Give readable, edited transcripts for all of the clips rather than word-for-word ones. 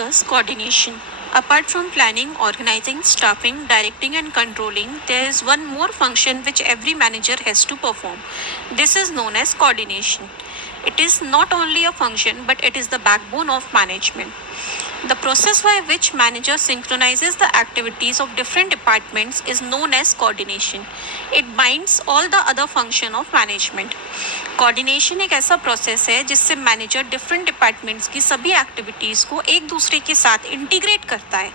discuss coordination. Apart from planning, organizing, staffing, directing, and controlling, there is one more function which every manager has to perform. This is known as coordination. It is not only a function but it is the backbone of management. The process by which manager synchronizes the activities of different departments is known as coordination. It binds all the other function of management. Coordination एक ऐसा process है जिससे manager different departments की सभी activities को एक दूसरे के साथ इंटीग्रेट करता है.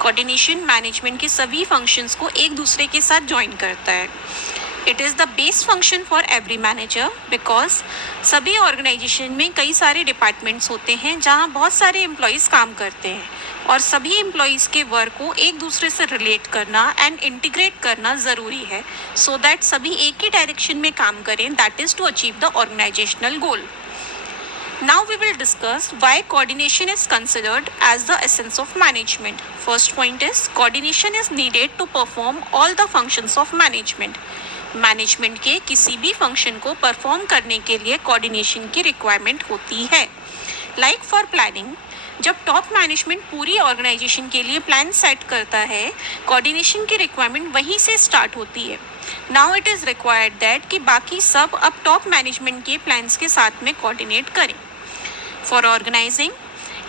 कोऑर्डिनेशन मैनेजमेंट के सभी फंक्शंस को एक दूसरे के साथ ज्वाइन करता है. It is the base function for every manager because सभी ऑर्गेनाइजेशन में कई सारे डिपार्टमेंट्स होते हैं जहां बहुत सारे एम्प्लॉयज़ काम करते हैं और सभी एम्प्लॉयज़ के वर्क को एक दूसरे से रिलेट करना एंड इंटीग्रेट करना ज़रूरी है सो दैट सभी एक ही डायरेक्शन में काम करें, that is to achieve the organisational goal. Now we will discuss why coordination is considered as the essence of management. First point is coordination is needed to perform all the functions of management. Management के किसी भी function को perform करने के लिए coordination की requirement होती है. लाइक फॉर प्लानिंग, जब टॉप मैनेजमेंट पूरी ऑर्गेनाइजेशन के लिए प्लान सेट करता है, कोऑर्डिनेशन की रिक्वायरमेंट वहीं से स्टार्ट होती है. Now it is required that कि बाकी सब अब टॉप मैनेजमेंट के प्लान्स के साथ में कोऑर्डिनेट करें. For organising,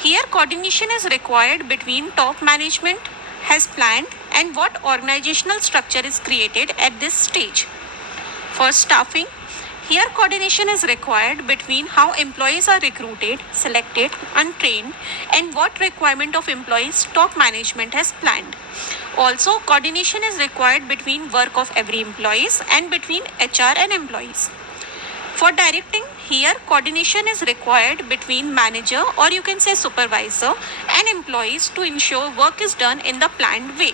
here coordination is required between top management has planned and what organizational structure is created at this stage. For staffing, here coordination is required between how employees are recruited, selected and trained and what requirement of employees top management has planned. Also, coordination is required between work of every employees and between HR and employees. For directing, here coordination is required between manager or you can say supervisor and employees to ensure work is done in the planned way.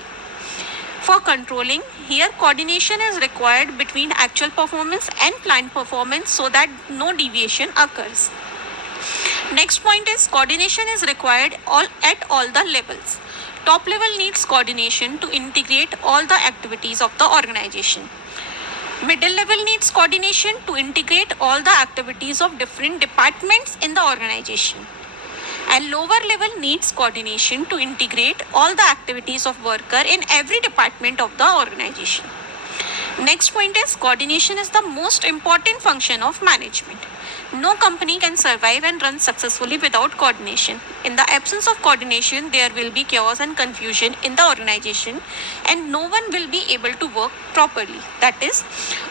For controlling, here coordination is required between actual performance and planned performance so that no deviation occurs. Next point is coordination is required at all the levels. Top level needs coordination to integrate all the activities of the organization. Middle level needs coordination to integrate all the activities of different departments in the organization. And lower level needs coordination to integrate all the activities of worker in every department of the organization. Next point is coordination is the most important function of management. No company can survive and run successfully without coordination. In the absence of coordination, there will be chaos and confusion in the organization and no one will be able to work properly. That is,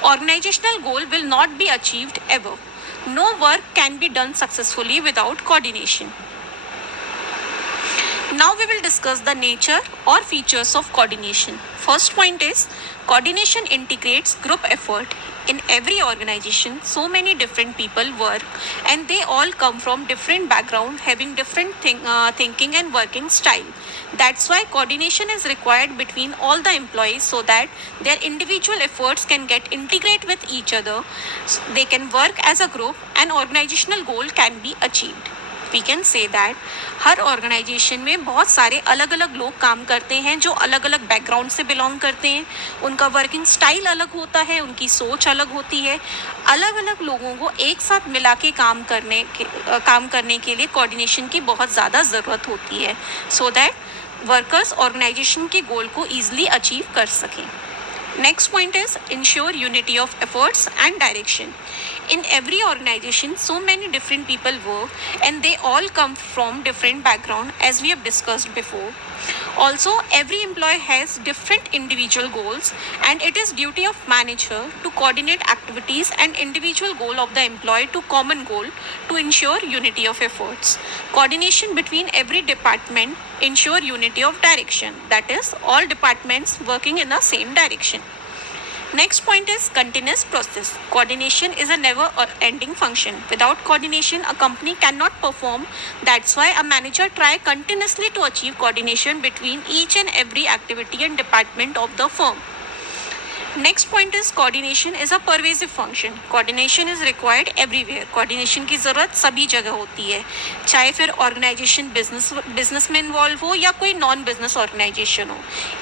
organizational goal will not be achieved ever. No work can be done successfully without coordination. Now we will discuss the nature or features of coordination. First point is coordination integrates group effort. In every organization, so many different people work and they all come from different background, having different thinking and working style. That's why coordination is required between all the employees so that their individual efforts can get integrated with each other. They can work as a group and organizational goal can be achieved. We can say that हर organisation में बहुत सारे अलग अलग लोग काम करते हैं जो अलग अलग बैकग्राउंड से बिलोंग करते हैं. उनका वर्किंग स्टाइल अलग होता है, उनकी सोच अलग होती है. अलग अलग लोगों को एक साथ मिला के काम करने के लिए कोऑर्डिनेशन की बहुत ज़्यादा ज़रूरत होती है सो दैट वर्कर्स ऑर्गेनाइजेशन के गोल को ईजिली अचीव कर सकें. Next point is ensure unity of efforts and direction. In every organization, so many different people work and they all come from different background as we have discussed before. Also, every employee has different individual goals and it is duty of manager to coordinate activities and individual goal of the employee to common goal to ensure unity of efforts. Coordination between every department ensure unity of direction. That is, all departments working in the same direction. Next point is continuous process. Coordination is a never ending function. Without coordination, a company cannot perform. That's why a manager tries continuously to achieve coordination between each and every activity and department of the firm. Next point is coordination is a pervasive function. Coordination is required everywhere. Coordination की ज़रूरत सभी जगह होती है, चाहे फिर organisation business में involve हो या कोई नॉन बिजनेस ऑर्गेनाइजेशन हो.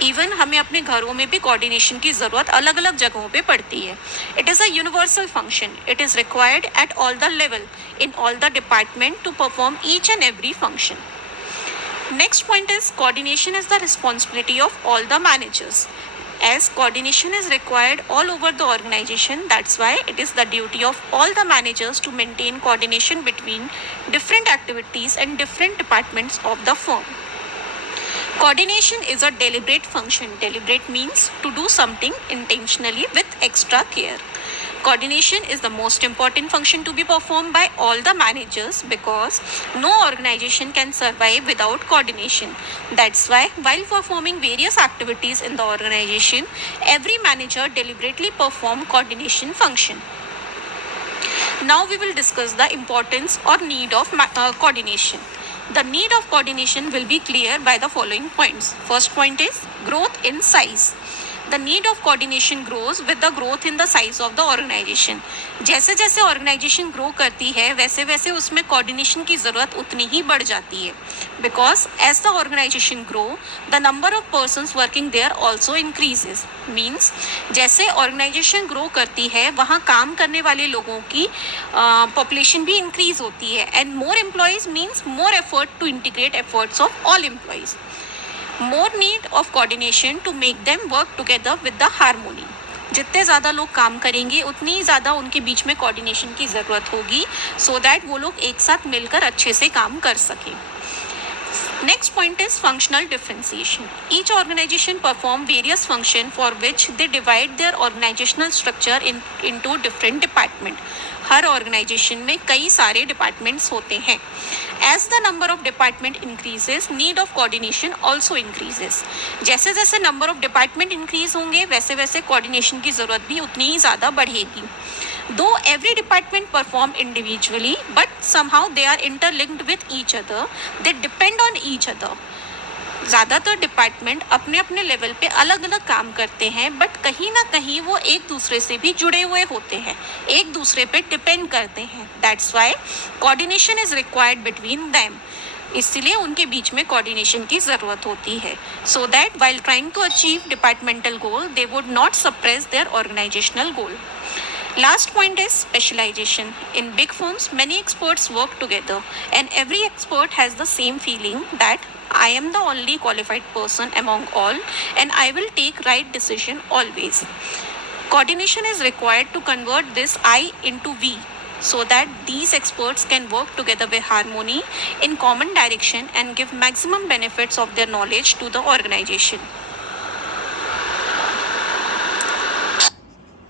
इवन हमें अपने घरों में भी कोऑर्डिनेशन की ज़रूरत अलग अलग जगहों पे पड़ती है. It is a universal function. It is required at all the level in all the department to perform each and every function. Next point is coordination is the responsibility of all the managers. As coordination is required all over the organization, that's why it is the duty of all the managers to maintain coordination between different activities and different departments of the firm. Coordination is a deliberate function. Deliberate means to do something intentionally with extra care. Coordination is the most important function to be performed by all the managers because no organization can survive without coordination. That's why, while performing various activities in the organization, every manager deliberately perform coordination function. Now we will discuss the importance or need of coordination. The need of coordination will be clear by the following points. First point is growth in size. The need of coordination grows with the growth in the size of the organization. जैसे जैसे organization grow करती है वैसे वैसे उसमें coordination की ज़रूरत उतनी ही बढ़ जाती है. Because as the organization grow, the number of persons working there also increases. Means जैसे organization grow करती है वहाँ काम करने वाले लोगों की population भी increase होती है. And more employees means more effort to integrate efforts of all employees. More need of coordination to make them work together with the harmony. जितने ज़्यादा लोग काम करेंगे उतनी ज़्यादा उनके बीच में कोऑर्डिनेशन की ज़रूरत होगी so that वो लोग एक साथ मिलकर अच्छे से काम कर सकें. Next point is functional differentiation. Each organization perform various functions for which they divide their organizational structure into different department. Her organization में कई सारे departments होते हैं. As the number of department increases, need of coordination also increases. जैसे जैसे number of department increase होंगे वैसे वैसे coordination की ज़रूरत भी उतनी ही ज़्यादा बढ़ेगी. Though every department perform individually, but somehow they are interlinked with each other. They depend on each other. ज़्यादातर डिपार्टमेंट अपने अपने लेवल पे अलग अलग काम करते हैं बट कहीं ना कहीं वो एक दूसरे से भी जुड़े हुए होते हैं, एक दूसरे पे डिपेंड करते हैं. That's why coordination is required between them. इसलिए उनके बीच में कोऑर्डिनेशन की ज़रूरत होती है so that while trying to achieve departmental goal they would not suppress their organisational goal. Last point is specialization. In big firms, many experts work together and every expert has the same feeling that I am the only qualified person among all and I will take right decision always. Coordination is required to convert this I into we so that these experts can work together with harmony in common direction and give maximum benefits of their knowledge to the organization.